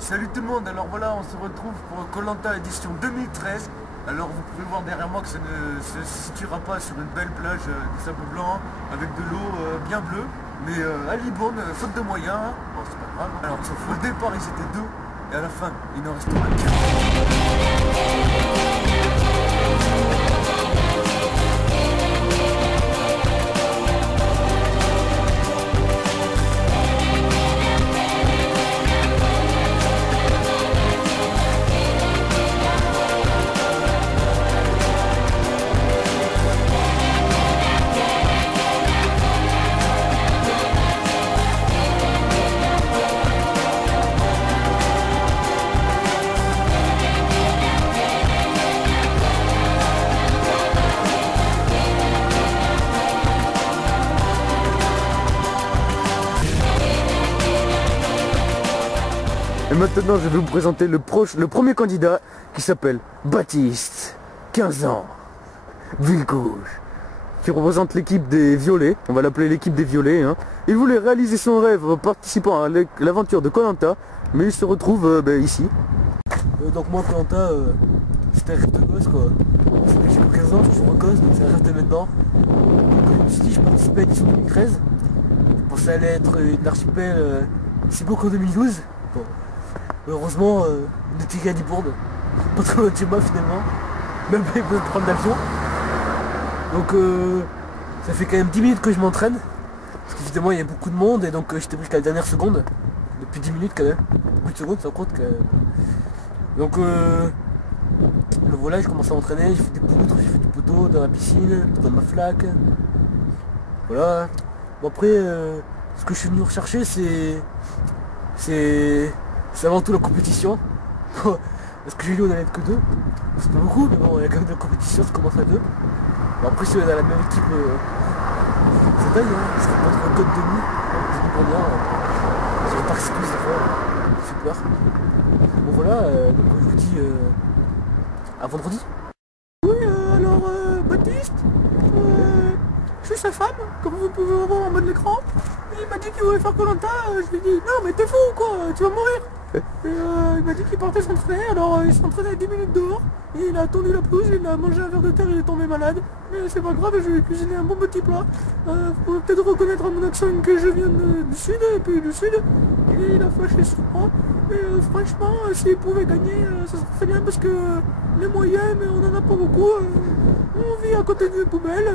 Salut tout le monde, alors voilà, on se retrouve pour Koh-Lanta édition 2013. Alors vous pouvez voir derrière moi que ça ne se situera pas sur une belle plage de sable blanc avec de l'eau bien bleue, mais à Libourne, faute de moyens, hein. Bon c'est pas grave. Alors au départ ils étaient deux, et à la fin il n'en restera qu'un. Et maintenant je vais vous présenter le premier candidat qui s'appelle Baptiste, 15 ans, Villecouche, qui représente l'équipe des Violets, on va l'appeler l'équipe des Violets. Hein. Il voulait réaliser son rêve en participant à l'aventure de Koh-Lanta, mais il se retrouve ici. Donc moi Koh-Lanta, c'était un rêve de gosse quoi. J'ai 15 ans, je suis toujours gosse, donc c'est un rêve de maintenant. Donc je me suis dit je participais à l'édition 2013. Je pensais que ça allait être une archipel si beau qu'en 2012. Bon. Heureusement, on était à Libourne, pas trop loin de chez moi finalement, même pas besoin de prendre l'avion. Donc ça fait quand même 10 minutes que je m'entraîne, parce qu'évidemment il y a beaucoup de monde et donc j'étais pris qu'à la dernière seconde, depuis 10 minutes quand même, beaucoup de secondes ça compte que... Donc voilà, je commence à m'entraîner, j'ai fait des poutres, j'ai fait du poteau dans la piscine, dans ma flaque. Voilà. Bon après, ce que je suis venu rechercher c'est avant tout la compétition. Parce que j'ai lu on allait être que deux. C'est pas beaucoup, mais bon, il y a quand même de la compétition, ça commence à deux. Bon, après, si on est dans la même équipe, c'est dingue, hein. Parce que contre le code de nuit, pour bien, j'ai pas excuse des fois, ça fait peur. Bon voilà, donc je vous dis à vendredi. Oui, alors Baptiste, je suis sa femme, comme vous pouvez voir en bas de l'écran. Il m'a dit qu'il voulait faire Koh-Lanta, je lui ai dit non mais t'es fou quoi, tu vas mourir. Et il m'a dit qu'il partait s'entraîner, alors il s'entraînait 10 minutes dehors, et il a attendu la pelouse, il a mangé un verre de terre, il est tombé malade. Mais c'est pas grave, je lui ai cuisiné un bon petit plat. Vous pouvez peut-être reconnaître à mon accent que je viens du sud, et puis du sud, et il a fâché sur moi. Et franchement, s'il pouvait gagner, ça serait bien parce que les moyens, mais on en a pas beaucoup. On vit à côté d'une poubelle.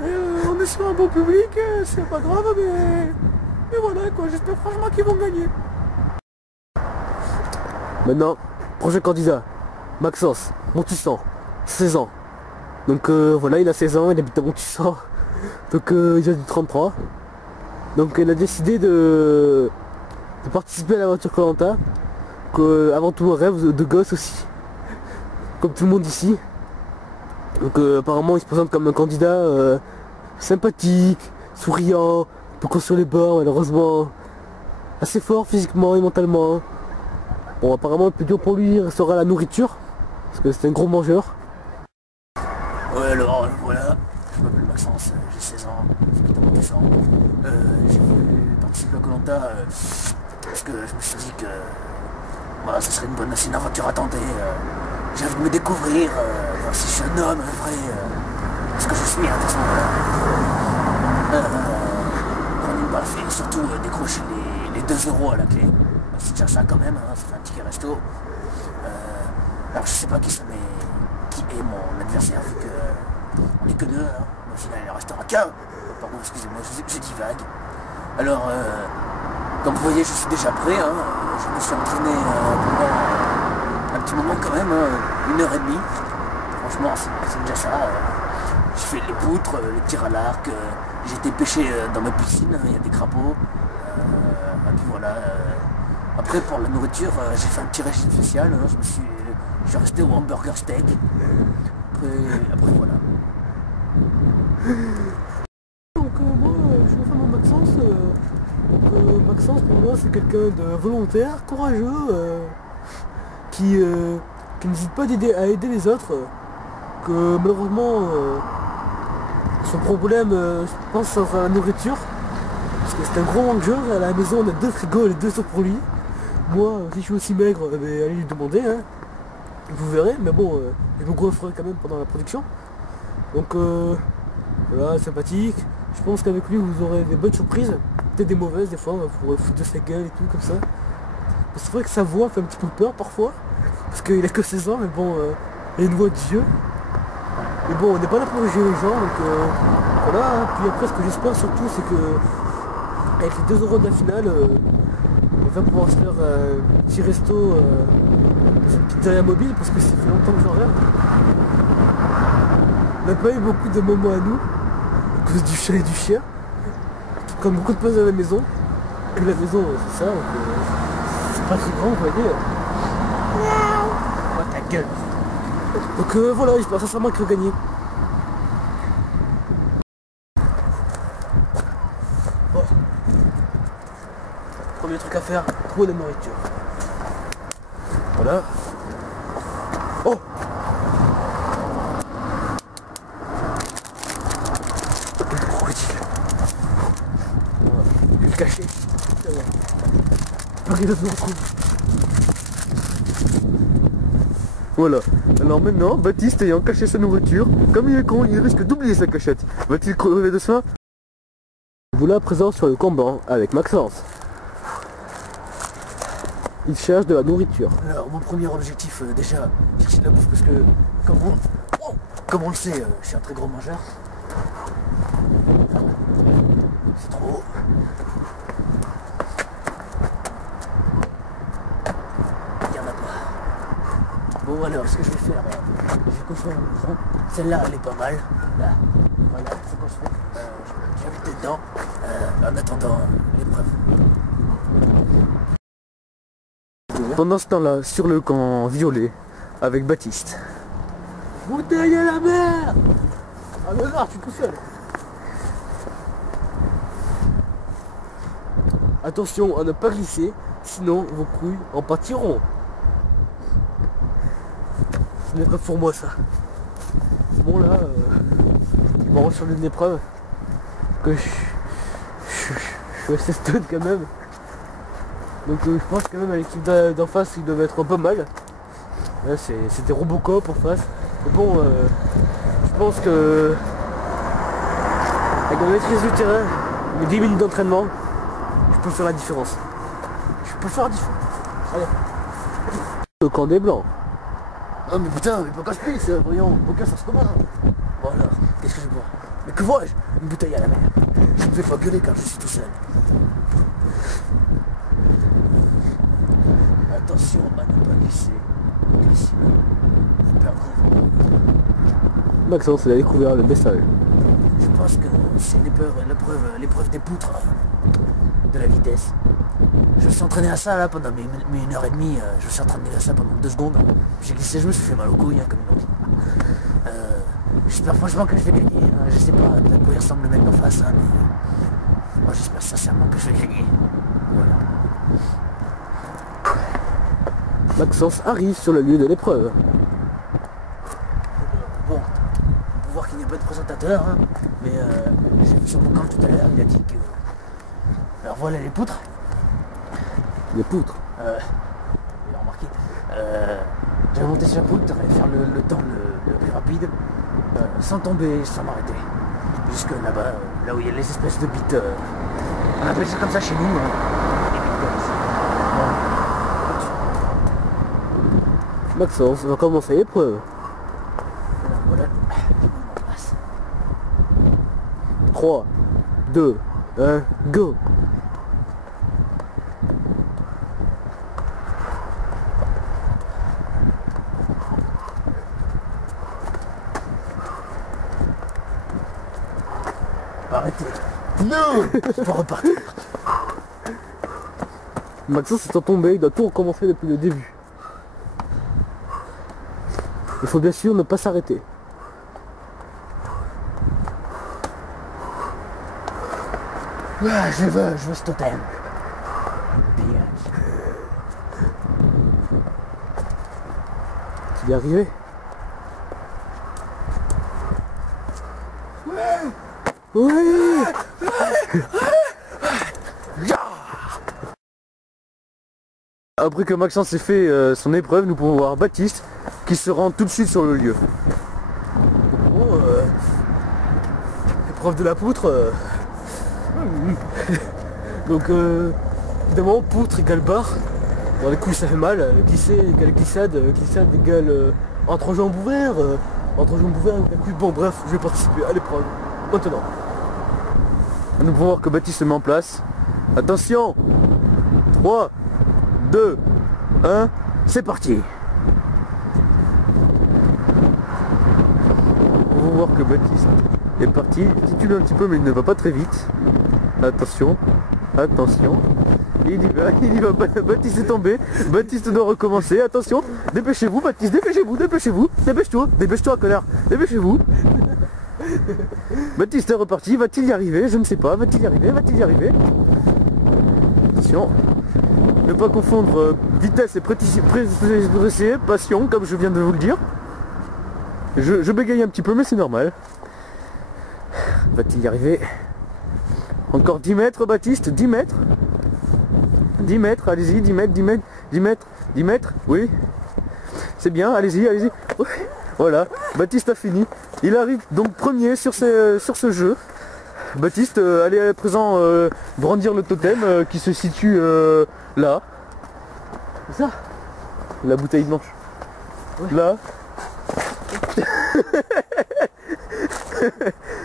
On est sur un bon public, c'est pas grave, mais voilà quoi, j'espère franchement qu'ils vont gagner. Maintenant, prochain candidat, Maxence, Montussan, 16 ans. Donc voilà, il a 16 ans, il habite à Montussan, donc il a du 33. Donc il a décidé de participer à l'aventure Koh-Lanta, avant tout un rêve de gosse aussi, comme tout le monde ici. Donc apparemment il se présente comme un candidat sympathique, souriant, peu construire les bords, malheureusement assez fort physiquement et mentalement. Bon apparemment le plus dur pour lui sera la nourriture, parce que c'est un gros mangeur. Ouais alors voilà, je m'appelle Maxence, j'ai 16 ans, j'habite à Montussan. J'ai voulu participer à Koh-Lanta parce que je me suis dit que voilà, ça serait une aventure à tenter. J'ai envie de me découvrir, voir si je suis un homme, un vrai, ce que je suis, hein, de toute façon, voilà. Prendre une baffe et surtout décrocher les 2 € à la clé. C'est déjà ça quand même, hein, ça fait un ticket resto. Alors je sais pas qui est mon adversaire, vu qu'on est que deux, hein. Au final il en restera qu'un. Pardon, excusez-moi, je divague. Alors, comme vous voyez, je suis déjà prêt, hein. Je me suis entraîné pendant un petit moment quand même, 1h30. Franchement, c'est déjà ça. J'ai fait les poutres, les tirs à l'arc, j'ai été pêcher dans ma piscine, il y a des crapauds. Et puis voilà. Après, pour la nourriture, j'ai fait un petit régime spécial, hein. Je suis resté au hamburger steak. Après voilà. Donc moi, je vais faire mon Maxence. Maxence, pour moi, c'est quelqu'un de volontaire, courageux, qui n'hésite pas à aider les autres, que malheureusement son problème je pense c'est la nourriture, parce que c'est un gros mangeur, à la maison on a 2 frigos et les 2 sont pour lui, Moi, si je suis aussi maigre, allez lui demander, hein. Vous verrez, mais bon, je me goinfrerai quand même pendant la production. Donc voilà, sympathique. Je pense qu'avec lui vous aurez des bonnes surprises, peut-être des mauvaises des fois, vous pourrez foutre de sa gueule et tout comme ça. C'est vrai que sa voix fait un petit peu peur parfois, parce qu'il a que 16 ans, mais bon, il a une voix de Dieu. Mais bon, on n'est pas là pour juger les gens, donc voilà. Hein. Puis après, ce que j'espère surtout, c'est que avec les 2 € de la finale, on va pouvoir se faire un petit resto dans une pizzeria mobile, parce que ça fait longtemps que j'en rêve. On n'a pas eu beaucoup de moments à nous, à cause du chat et du chien, qui prennent beaucoup de place à la maison. Et la maison, c'est ça, donc c'est pas très grand, on va dire. Oh, ta gueule. Donc voilà, j'espère sincèrement qu'il va gagner. Bon. Premier truc à faire, trouver la nourriture. Voilà. Oh! Quel crocodile! Voilà. Je vais le cacher. Pas qu'il me retrouve. Voilà. Alors maintenant, Baptiste ayant caché sa nourriture, comme il est con, il risque d'oublier sa cachette. Va-t-il crever de faim? Vous là présent sur le combat avec Maxence. Il cherche de la nourriture. Alors mon premier objectif déjà, c'est de la bouffe parce que comme on le sait, je suis un très gros mangeur. C'est trop haut. Il y en a pas. Bon alors ce que je vais faire, je vais construire une maison. Celle-là elle est pas mal. Là, voilà, c'est construit. Je vais habiter dedans en attendant l'épreuve. Pendant ce temps-là, sur le camp violet, avec Baptiste. Bouteille à la mer! Ah mais là, tu es tout seul. Attention à ne pas glisser, sinon vos couilles en pâtiront. Ce n'est pas pour moi ça. Bon là, je me rends sur une épreuve que je suis assez stone quand même. Donc je pense quand même à l'équipe d'en face ils doivent être pas mal. Là c'est des Robocop en face. Mais bon je pense que avec la maîtrise du terrain, mes 10 minutes d'entraînement, je peux faire la différence. Je peux faire la différence. Allez. Le camp des blancs. Oh mais putain, mais pas casse-pied, c'est voyons, aucun sens commun. Voilà, qu'est-ce que je bois? Mais que vois-je? Une bouteille à la mer. Je ne vais pas gueuler car je suis tout seul. Attention à ne pas glisser, car sinon vous perdrez. Maxence, il a découvert le message. Je pense que c'est l'épreuve des poutres, de la vitesse. Je me suis entraîné à ça là pendant mes 1h30, je me suis entraîné à ça pendant 2 secondes. J'ai glissé, je me suis fait mal aux couilles, hein, comme ils l'ont dit. J'espère franchement que je vais gagner. Je sais pas à quoi il ressemble le mec en face, hein, mais moi j'espère sincèrement que je vais gagner. Voilà. Maxence arrive sur le lieu de l'épreuve. Bon, on peut voir qu'il n'y a pas de présentateur, hein, mais j'ai vu sur mon camp tout à l'heure, il a dit que... Alors voilà les poutres. Les poutres vous avez remarqué. J'avais monté sur la poutre, j'allais faire le temps le plus rapide, sans tomber, sans m'arrêter. Jusque là-bas, là où il y a les espèces de bites. On appelle ça comme ça chez nous. Maxence va commencer l'épreuve. Voilà. 3, 2, 1, go! Arrêtez. Non. Je peux repartir. Maxence est tombé, il doit tout recommencer depuis le début. Il faut bien sûr ne pas s'arrêter. Ah, je veux ce totem. Bien. Tu y es arrivé? Oui. Après que Maxence ait fait son épreuve, nous pouvons voir Baptiste qui se rend tout de suite sur le lieu. Bon, épreuve de la poutre. Donc évidemment, poutre égale barre. Dans les couilles ça fait mal, glisser égale glissade, glissade égale entrejambe ouvert, entrejambe ouvert égale couille. Bon bref, je vais participer à l'épreuve. Maintenant. Nous pouvons voir que Baptiste se met en place. Attention, 3, 2, 1, c'est parti. On va voir que Baptiste est parti. Il titube un petit peu mais il ne va pas très vite. Attention, attention. Il y va, Baptiste est tombé. Baptiste doit recommencer. Attention, dépêchez-vous Baptiste, dépêchez-vous, dépêchez-vous. Dépêche-toi connard, dépêchez-vous. Baptiste est reparti, va-t-il y arriver? Je ne sais pas, va-t-il y arriver? Attention. Ne pas confondre vitesse et pressé, passion, comme je viens de vous le dire. Je bégaye un petit peu, mais c'est normal. Va-t-il y arriver? Encore 10 mètres, Baptiste, 10 mètres. 10 mètres, allez-y, 10 mètres, 10 mètres, 10 mètres, 10 mètres, oui. C'est bien, allez-y, allez-y. Voilà, Baptiste a fini. Il arrive donc premier sur ce jeu. Baptiste, allez à présent brandir le totem qui se situe là. C'est ça? La bouteille blanche. Ouais. Là.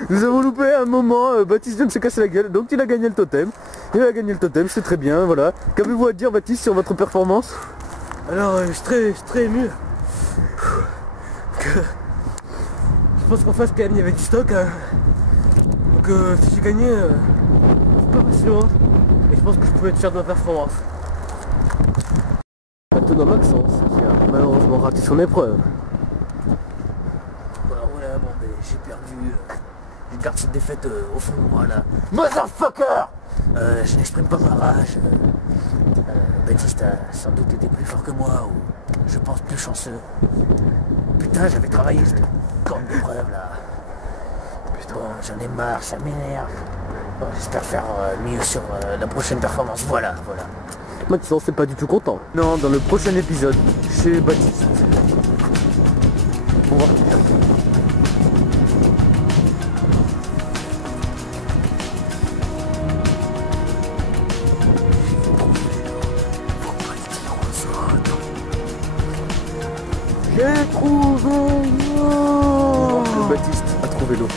Nous avons loupé un moment, Baptiste vient de se casser la gueule, donc il a gagné le totem. Il a gagné le totem, c'est très bien, voilà. Qu'avez-vous à dire Baptiste sur votre performance? Alors je suis très ému. Je pense qu'en face quand même il y avait du stock. Hein. Donc si j'ai gagné, c'est pas facile loin. Et je pense que je pouvais être fier de ma performance. Maintenant Maxence qui a malheureusement raté son épreuve. Voilà, bon ben j'ai perdu. Je garde cette défaite au fond de moi là. Motherfucker. Je n'exprime pas ma rage. Baptiste a sans doute été plus fort que moi, ou je pense plus chanceux. Putain, j'avais travaillé cette corne d'épreuve là. Putain, j'en ai marre, ça m'énerve. Bon, j'espère faire mieux sur la prochaine performance. Voilà. Maxence n'est pas du tout content. Non, dans le prochain épisode, chez Baptiste. On va revenir. J'ai trouvé l'eau. Baptiste a trouvé l'eau.